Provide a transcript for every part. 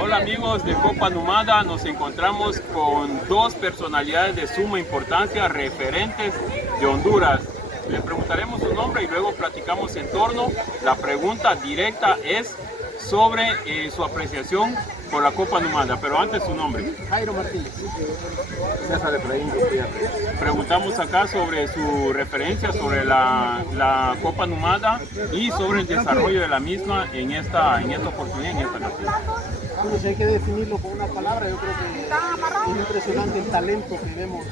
Hola amigos de Copa Numada, nos encontramos con dos personalidades de suma importancia, referentes de Honduras. Le preguntaremos su nombre y luego platicamos en torno. La pregunta directa es sobre su apreciación por la Copa Numada, pero antes su nombre. Jairo Martínez. César Efraín Gutiérrez. Preguntamos acá sobre su referencia sobre la Copa Numada y sobre el desarrollo de la misma en esta oportunidad, en esta ocasión. Bueno, si hay que definirlo con una palabra, yo creo que es impresionante el talento que vemos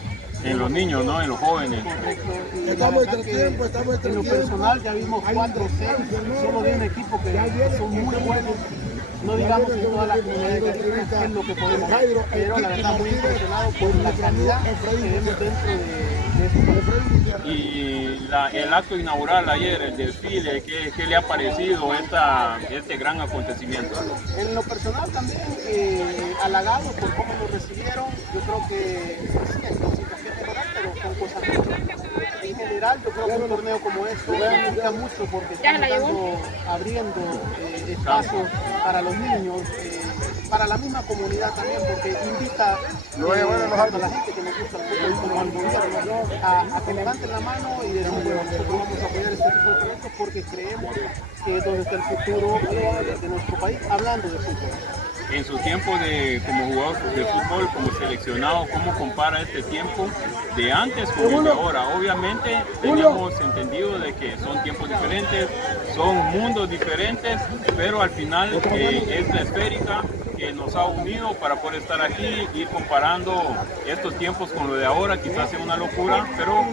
En los niños, ¿no? En los jóvenes. correcto. Y la verdad que en lo personal ya vimos 4 sets solo de un equipo que son muy buenos. No digamos en toda la comunidad de Caribe, que es lo que podemos ver, pero la verdad muy impresionado por la calidad que vemos dentro de estos. Y el acto inaugural ayer, el desfile, ¿qué le ha parecido este gran acontecimiento? En lo personal también, halagado por cómo nos recibieron. Yo creo que sí hay cositas que mejorar, pero son cosas mucho. En general, yo creo que un torneo como este implica mucho porque estamos abriendo espacios para los niños, para la misma comunidad también, porque invita a la gente que nos gusta el fútbol como al gobierno a que levanten la mano y decir, bueno, nosotros vamos a apoyar este tipo de proyectos porque creemos que es donde está el futuro de nuestro país, hablando de fútbol. En su tiempo como jugador de fútbol, como seleccionado, ¿cómo compara este tiempo de antes con el de ahora? Obviamente tenemos entendido de que son tiempos diferentes, son mundos diferentes, pero al final es la esférica que nos ha unido para poder estar aquí, ir comparando estos tiempos con lo de ahora. Quizás sea una locura, pero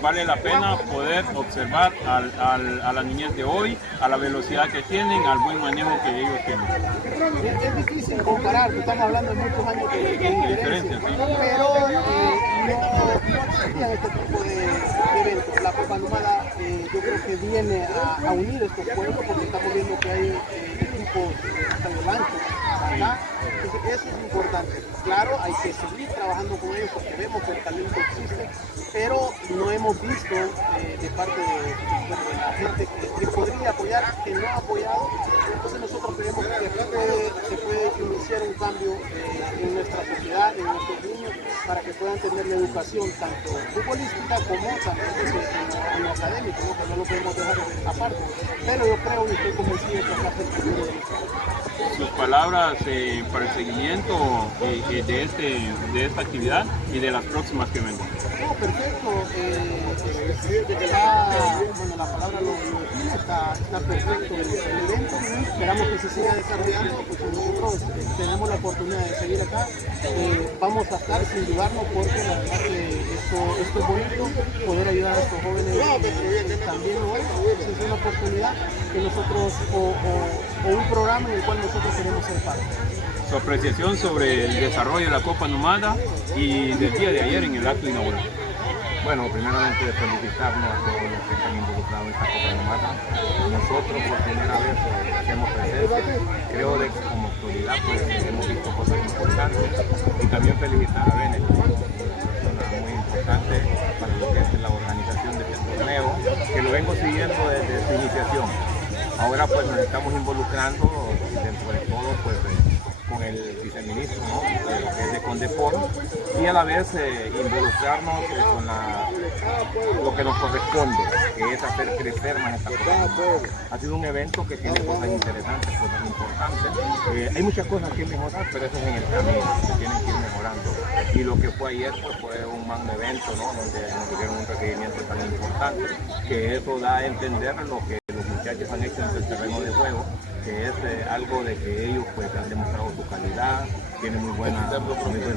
vale la pena poder observar a la niñez de hoy, a la velocidad que tienen, al buen manejo que ellos tienen. Es difícil comparar, estamos hablando de muchos años de diferencia, ¿sí? Pero no existían este tipo de eventos. La Copa Numada yo creo que viene a unir estos pueblos porque estamos viendo que hay equipos hasta el ancho acá. Entonces, eso es importante. Claro, hay que seguir trabajando con ellos porque vemos que el talento existe, pero no hemos visto de parte de la gente que podría apoyar, que no ha apoyado. Entonces nosotros creemos que se puede iniciar un cambio en nuestra sociedad, en nuestros niños, para que puedan tener la educación tanto futbolística como también en lo académico, ¿no? Que no lo podemos dejar aparte. Pero yo creo y estoy convencido que va a ser el futuro de nuestro país. Sus palabras para el seguimiento de esta actividad y de las próximas que vengan. No, perfecto. Bueno, la palabra lo define, está perfecto el evento. Esperamos que se siga desarrollando, pues nosotros tenemos la oportunidad de seguir acá. Vamos a estar sin dudarnos porque la verdad que esto es bonito, poder ayudar a estos jóvenes también hoy. Es una oportunidad que nosotros, o un programa en el cual nosotros queremos ser parte. Su apreciación sobre el desarrollo de la Copa Numada y del día de ayer en el acto inaugural. Bueno, primeramente felicitarnos a todos los que están involucrados en esta Copa Numada. Nosotros por primera vez hacemos presencia. Creo de que como autoridad pues hemos visto cosas importantes y también felicitar a Bennett, una persona muy importante para lo que es la organización de este torneo, que lo vengo siguiendo desde su iniciación. Ahora pues nos estamos involucrando dentro de todo pues con el viceministro, ¿no? De lo que es de Condepor, y a la vez involucrarnos con lo que nos corresponde, que es hacer crecer más esta cosa. Ha sido un evento que tiene cosas interesantes, cosas importantes. Hay muchas cosas que mejorar, pero eso es en el camino, se tienen que ir mejorando. Y lo que fue ayer pues, fue un magno evento, ¿no? Donde nos dieron un requerimiento tan importante, que eso da a entender lo que los muchachos han hecho en el terreno de juego, que es algo de que ellos pues han demostrado su calidad, tienen muy buen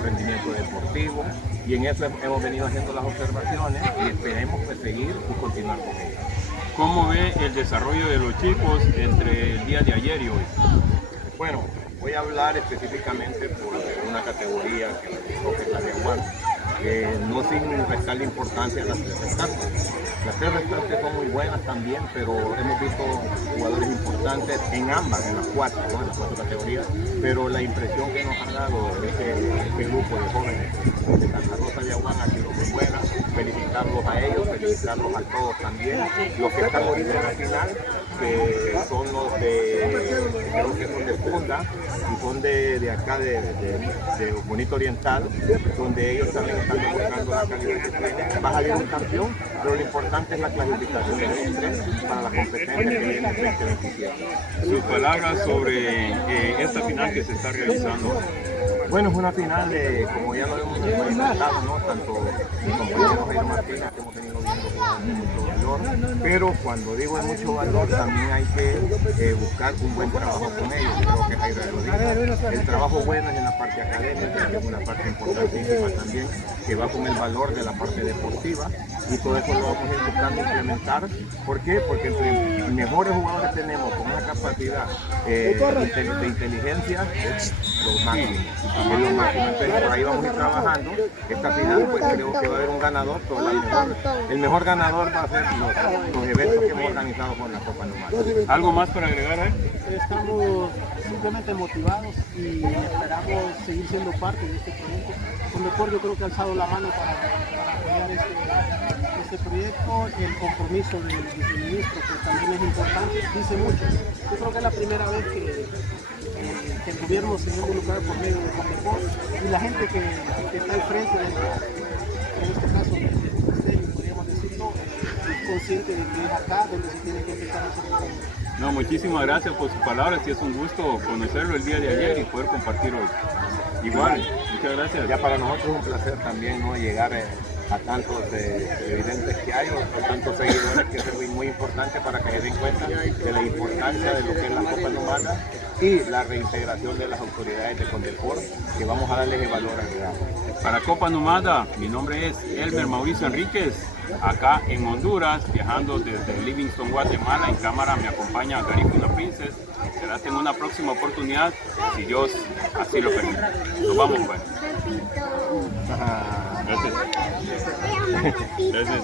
rendimiento deportivo, y en eso hemos venido haciendo las observaciones y esperemos pues seguir y continuar con ellas. ¿Cómo ve el desarrollo de los chicos entre el día de ayer y hoy? Bueno, voy a hablar específicamente por una categoría que es la de Aguán, no sin restarle importancia a las 3 restantes. Las 3 restantes son muy buenas también, pero hemos visto jugadores importantes en ambas, en las 4, ¿no? En las 4 categorías, pero la impresión que nos ha dado este grupo de jóvenes de Santa Rosa de Aguán ha sido muy buena. Felicitarlos a ellos, felicitarlos a todos también, los que están ahorita en la final, que son los de, creo que son de Funda, y son de acá de Bonito Oriental, donde ellos también están demostrando la calidad que tienen. Va a salir un campeón, pero lo importante es la clasificación de ellos tres para la competencia que viene en 2027. Sus palabras sobre esta final que se está realizando. Bueno, es una final de, como ya lo hemos manifestado, ¿no? Tanto mi compañero Jairo Martínez, que hemos venido viendo con mucho valor, pero cuando digo de mucho valor, también hay que buscar un buen trabajo con ellos. Creo que Jairo lo dijo. El trabajo bueno es en la parte académica, que es una parte importantísima también, que va con el valor de la parte deportiva, y todo eso lo vamos a ir buscando implementar. ¿Por qué? Porque entre mejores jugadores tenemos con una capacidad de inteligencia, es lo máximo. Entonces, por ahí vamos a ir trabajando. Esta final, pues creo que va a haber un ganador. El mejor ganador va a ser los eventos que hemos organizado con la Copa Numada. ¿Algo más para agregar? Estamos simplemente motivados y esperamos seguir siendo parte de este proyecto. Con Depor yo creo que ha alzado la mano para apoyar este proyecto. El compromiso del viceministro, que también es importante, dice mucho. Yo creo que es la primera vez que el gobierno se va a involucrar por medio de Condepor, y la gente que está al frente, en este caso del ministerio, podríamos decirlo, es consciente de que es acá donde se tiene que empezar a hacer el cambio. No, muchísimas gracias por sus palabras y es un gusto conocerlo el día de ayer y poder compartir hoy. Igual, muchas gracias. Ya para nosotros es un placer también, ¿no? Llegar a tantos evidentes que hay, o tantos seguidores, que es muy importante para que se den cuenta de la importancia de lo que es la Copa Numada y la reintegración de las autoridades de Condepor, que vamos a darles el valor agregado. Para Copa Numada, mi nombre es Elmer Mauricio Enríquez, acá en Honduras, viajando desde Livingston, Guatemala. En cámara me acompaña Garifuna Princess. Será en una próxima oportunidad, si Dios así lo permite. Nos vamos, pues. Gracias. Gracias.